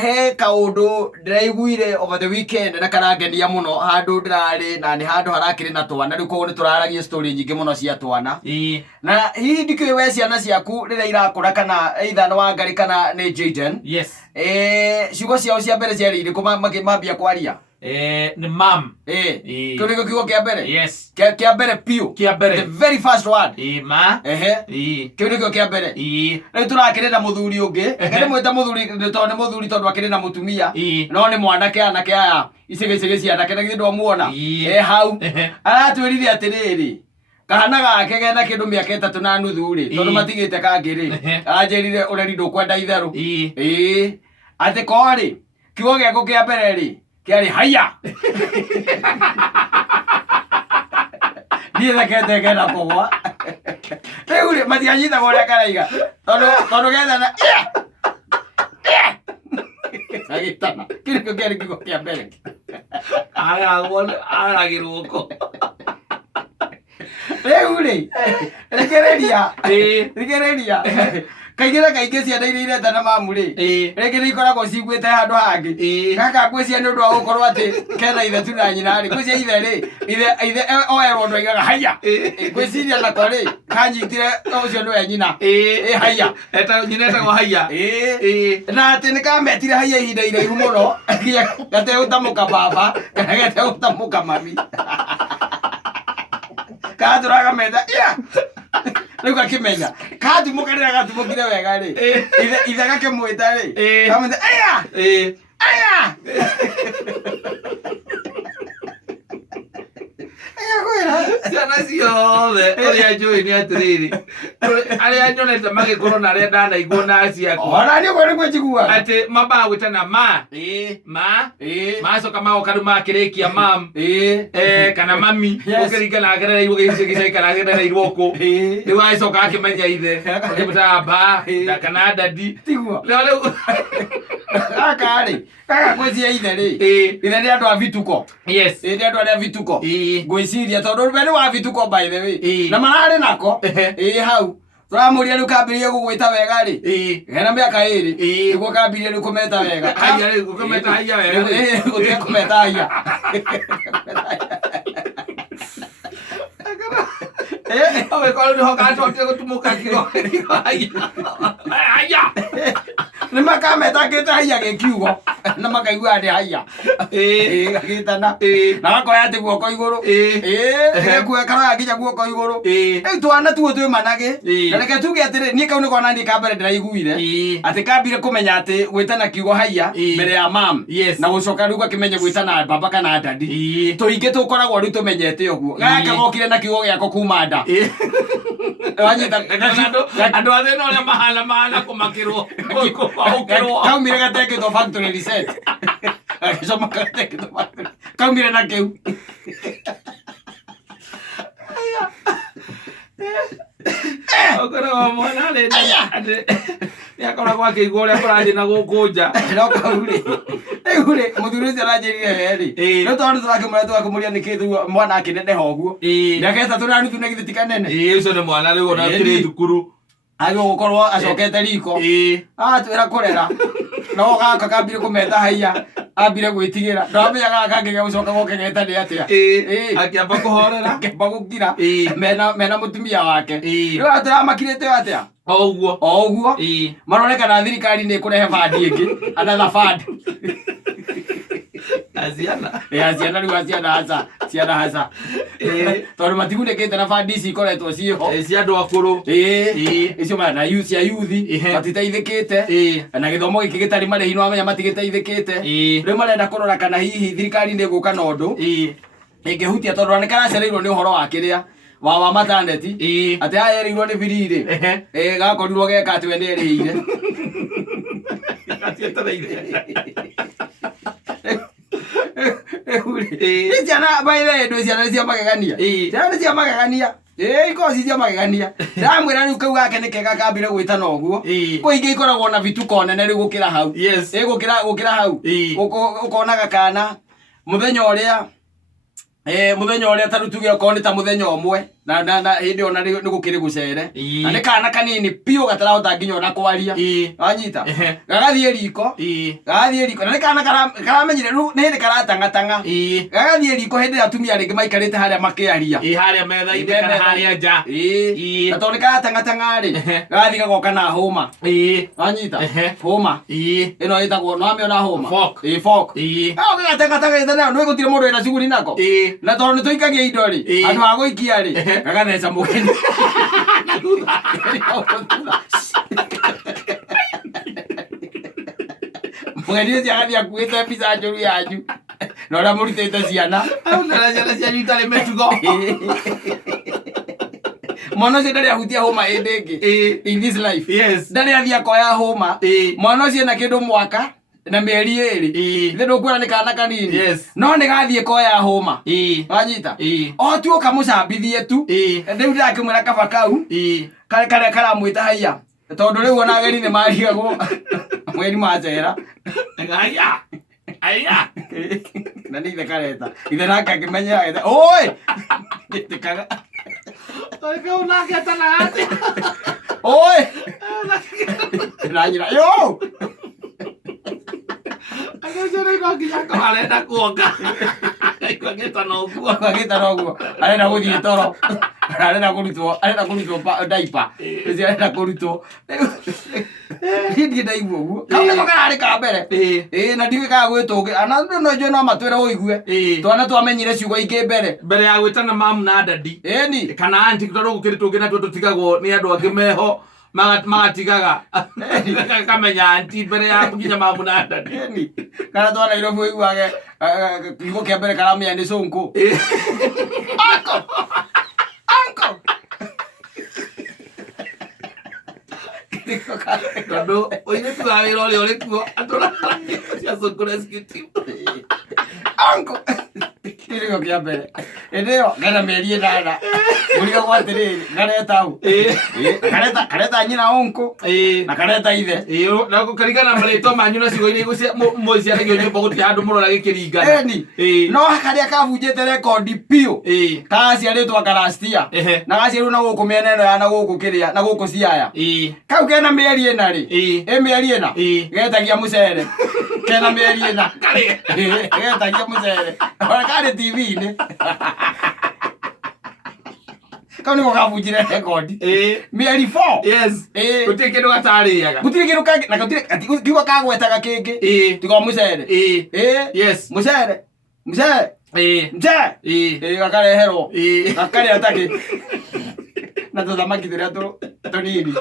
he kaundu ndiraiguire over the weekend na karangenia muno handu ndirari na ni handu harakiri na twana riu koguo ni turaragia story nyingi muno cia twana na hihi ndikiri we ciana ciaku rira irakura kana either wa Ngari kana ni Jaden yes ciugo ciao cia mbere ciari iriku mambia kwaria ni mam kiu niko kiugo kia mbere yes kia mbere piu kia mbere the very first word ma kiu niko kia mbere riu turakire na muthuri ungi ngene mwita muthuri tondu muthuri tondu akire na mutumia no ni mwanake anake aya icege cianake na githu amuona hau aratwirire atiriri kahana gake gena kindu miaka 3 na nuthu ri tondu matigite kangiri anjirire ureri ndukwenda itheru ati kori kiugo giako kia mbere ri kiari haya ndiye kete gena kogwa riu matianyita goria karaiga tondu getha na agitana kiriko kiari kiugo kia mbere aragirwo ko Reuri, rekereria, kaingĩ ciana iria ireta na mamu ri rĩngĩ nĩ ikoragwo ciguĩte handũ hangĩ gaka ngwĩcia nĩ ũndũ wa gũkorwo atĩ kena ithe tu na nyina rĩ ngwĩcia ithe rĩ ithe oerwo ũndũ aigaga haya ngwĩciria nako rĩ kanyitire ũcio nĩwe nyina haya nyina etagwo haya na atĩ nĩ kametire haya ihinda iraihu mũno gategũtamũka baba kana gategũtamũka mami kathuraga metha riu gakimenya kathumuka rĩrĩa gatumũkire wega rĩ ithe gakĩmwĩta rĩ kamwĩta aya ciana ciothe ũrĩa njũĩ nĩ atĩrĩrĩ arĩa nyonete magĩkorwo na arĩa ndanaiguo na aciakwa ona nĩ ũguo nĩguo njiguaga atĩ mambaga gwĩtana macoka magoka rĩu makĩrĩkia mam kana mami ũkĩringana agerereirwo gĩcagi kana agerereirwo kũ rĩu agĩcoka akĩmenya ithe ũkĩmũtaga mba kana dadi rĩu gaka rĩ gaka ngwĩcia ithe rĩ ithe nĩ andũ a vituko nĩ andũ arĩa vituko ngwĩciria tondũ we nĩ wa vituko by the way na mararĩ nako hau tũramũria rĩu kambĩrĩrie gũgwĩta wega rĩ hena mĩaka ĩrĩ nĩguo kambĩrĩrie rĩu kũmeta wega haya rĩu kũmeta haya wega gũtige kũmeta haya agĩkorwo nĩho gatwambire gũtumũka kiugo haya nĩ makametangĩte haya gĩkiugo na makaigua ndĩ haya gagĩtana na gakoya atĩ guoko igũrũ gekuekaraga nginya guoko igũrũ rĩu twana tuo twĩ manage na reke tuge atĩrĩ niĩ kau nĩ kona niĩ kambere ndĩraiguire atĩ kambire kũmenya atĩ gwĩtana kiugo haya mbere ya mam na gũcoka rĩu gakĩmenya gwĩtana baba kana dadi tũingĩ tũkoragwo rĩu tũmenyete ũguo gaka gokire na kiugo gĩako kuma nda andũ a thĩna ũrĩa mahana kũmakĩrwo kaumire gatekĩtwo factory reset agĩcoma gatekĩtwo factory kaumire na kĩu okorwo mwana rĩ nĩakoragwo akĩigua ũrĩa kũrathiĩ na gũkũ nja no kau rĩ rĩu rĩ mũthuri ũcio aranjĩrire we rĩ no tondũ tũrakĩmũria nĩkĩ mwana akĩneneha ũguo mĩaka 3 na nuthu na githĩ ti kanene ũcio nĩ mwana rĩu ona akĩrĩ thukuru agĩ gũkorwo acokete riko twĩra kũrera no gaka kambire kũmeta haiya ambire gwĩtigĩra ndamenyaga gaka ngĩgĩa gũcoka goke geta nĩ atĩa akĩamba kũhorera akĩamba gũkira mena mũtumia wake rĩu tũramakirĩte atĩa o ũguo maronekana thirikari nĩ ĩkũrehe bandi ĩngĩ another band ciana ciana haca tondũ matigunĩkĩte na bandi ici ikoretwo ciĩho cia andũ akũrũ icio na cia yuthi matiteithĩkĩte na gĩthomo gĩkĩ gĩtarĩ marĩhi nĩ wamenya matigĩteithĩkĩte rĩu marenda kũrora kana hihi thirikari nĩ ĩgũka na ũndũ ĩngĩhutia tondũ nĩ karacereirwo nĩ ũhoro wa kĩrĩa wa mataneti atĩ ayerirwo nĩ birirĩ gakorirwo geka atĩ we nĩ erĩhĩire ciana baile ndo ciana cia magegania ciana cia magegania ikoragwo ci cia magegania ndamwĩra rĩu kau gake nĩ kega kambire gwĩtana ũguo kũingĩ ikoragwo na vituko nene rĩu gũkĩra hau gũkĩra hau ũkonaga kana mũthenya ũrĩa tarĩu tuge okorwo nĩ ta mũthenya ũmwe na hindi ona ni gukiri gucere na ni kana kanini pio gatarahota nginya ona kwaria wanyita gagathie riko na ni kana karamenyire ni hindi karatangatanga gagathie riko hindi atumia ringi maikarite haria makiaria haria metha-ini kana haria nja na tondu karatangatanga ri gagathie gagoka na homa wanyita homa ino itagwo no amiona homa fork gagatangatanga ithana no igutire mundu ina cuguri nako na tondu tuikagia indo ri andu ha guikia ri gagatheca mugeni mugeni ucio agathie akuite mbica njuru yanyu na uria murutite ciana cianyu itari mitugo mwana ucio ndari ahutia homa hindi ingi in this life ndari athie akoya homa mwana ucio na kindu mwaka na mieri iri ithe ndukwira ni kana kanini no ni gathie koya homa wanyita o tu ukamucambithie tu ndiu ndirakimwira kaba kau kare karamwita haiya tondu riu ona ageni ni marigagwo mweri macera aya na ni ithe kareta ithe nake akimenya ithe oi gitikaga oi ranyira yo arenda kuonga kwagita noguo arenda guthie toro arenda kurutwo daipa eci arenda kurutwo ndie ndaigua uguo kau niko kararĩ ka mbere na ndigĩkaga gwĩtũngĩ ana no njũĩ no matwĩre ũigue twana twamenyire ciugo ingĩ mbere ya gwĩtana mamu na dadi ĩni kana anti tondũ gũkĩrĩ tũngĩ natuo tũtigagwo nĩ andũ angĩ meho magatigaga kamenya anti mbere ya nginya mamu na dadi kana twa Nairobi ũiguage kiugo kĩa mbere karamenya nĩ Sonko tondũ ũirĩtu wa wĩra ũrĩa ũrĩ kuo cia Sonko Rescue Uncle kĩrĩgo kĩa mbere hĩndĩ ĩyo ngana mĩeri ĩnana mũrigagwo atĩrĩrĩ ngareta hau kareta nyina Uncle na kareta ithe na gũkaringana na marĩtwa manyu na ciugo iria imwe ciaragio nyũmba gũtirĩ handũ mũrora gĩkĩringana no karĩa kabunjĩte rekondi piũ kagaciarĩtwo karastia na gaciarĩrwo na gũkũ mĩena ĩno ya na gũkũ kĩrĩa na gũkũ Siaya kau kena mĩeri ĩna rĩ mĩeri ĩna getagia mũcere kena mĩeri ĩna getagia mũcere karĩ TV-inĩ kau nĩko kabunjire rekondi mĩeri 4 gũtirĩ kĩndũ gatarĩaga gũtirĩ kĩndũ kangĩ na gũtirĩ kiugo kagwetaga kĩngĩ tiga mũcere mũcere gakareherwo gakarĩa takĩ na tũthamaki tũrĩa tũnini